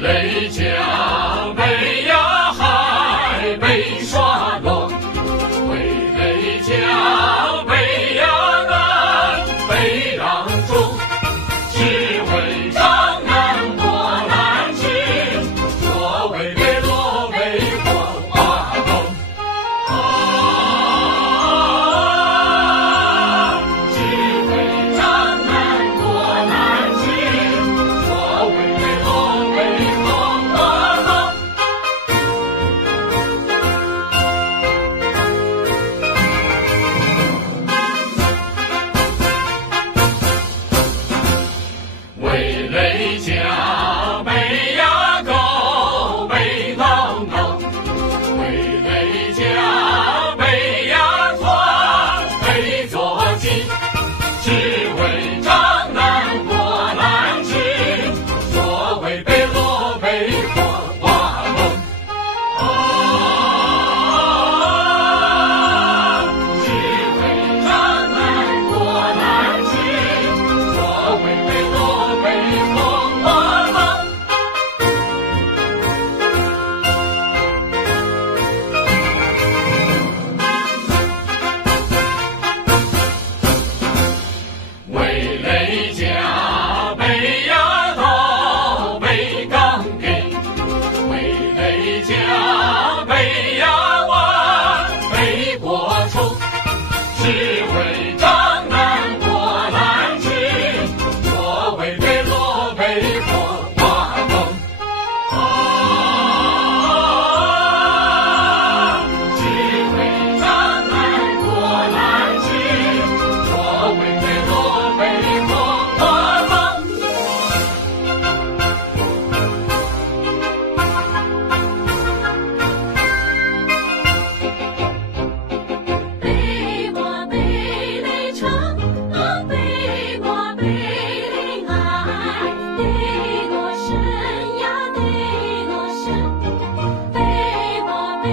雷江北呀海北刷落，为雷江北呀南北让中，是为张南国难治，所谓北落北荒花崩。是为张南国难治，所谓北落北荒花崩。为雷江北呀高北浪高，为雷江北呀团北作进，是为张南国难治，所谓北落北荒花崩。是为张南国难治，所谓北落北荒花崩。为雷江北呀到北港给，为雷江北呀往北国冲，是为张南国难治，所谓北落北荒花崩。是为张南国难治，所谓北落北荒花崩。北过北雷长，北过北雷矮，得多深呀得多深。北过北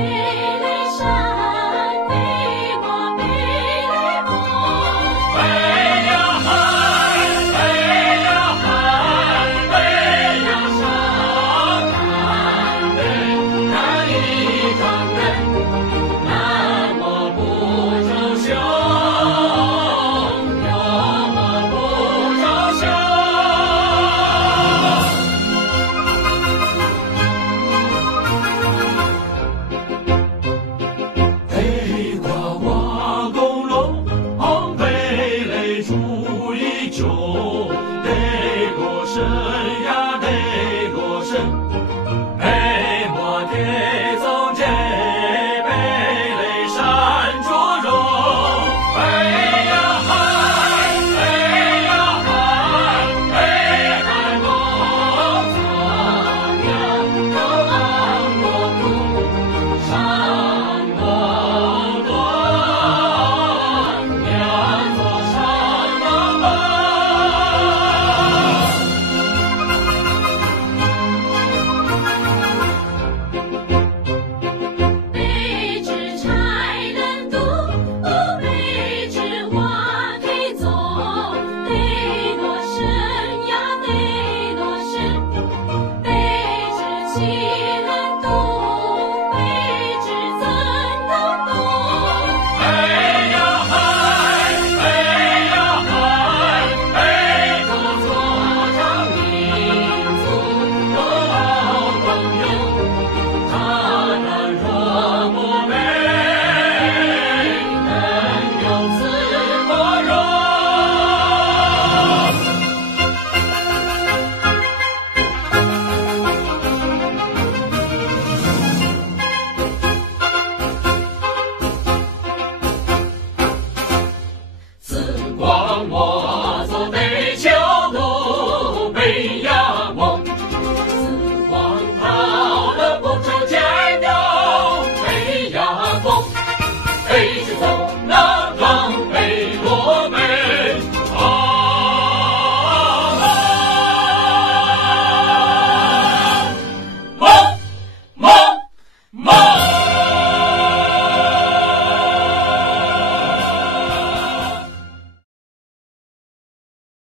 雷山，北过北雷峰。北呀海，北呀海，北呀山，南北南一张北，南么不周雄，右么不周雄。北qua qua公路，北雷注意救，得过深呀得过深，北莫得走这北雷山捉容。北呀海，北呀海，北海梦苍凉，高昂国土，山莫断，两座山能奔。北至柴人渡，北至瓦黑走，得多深呀得多深。北至青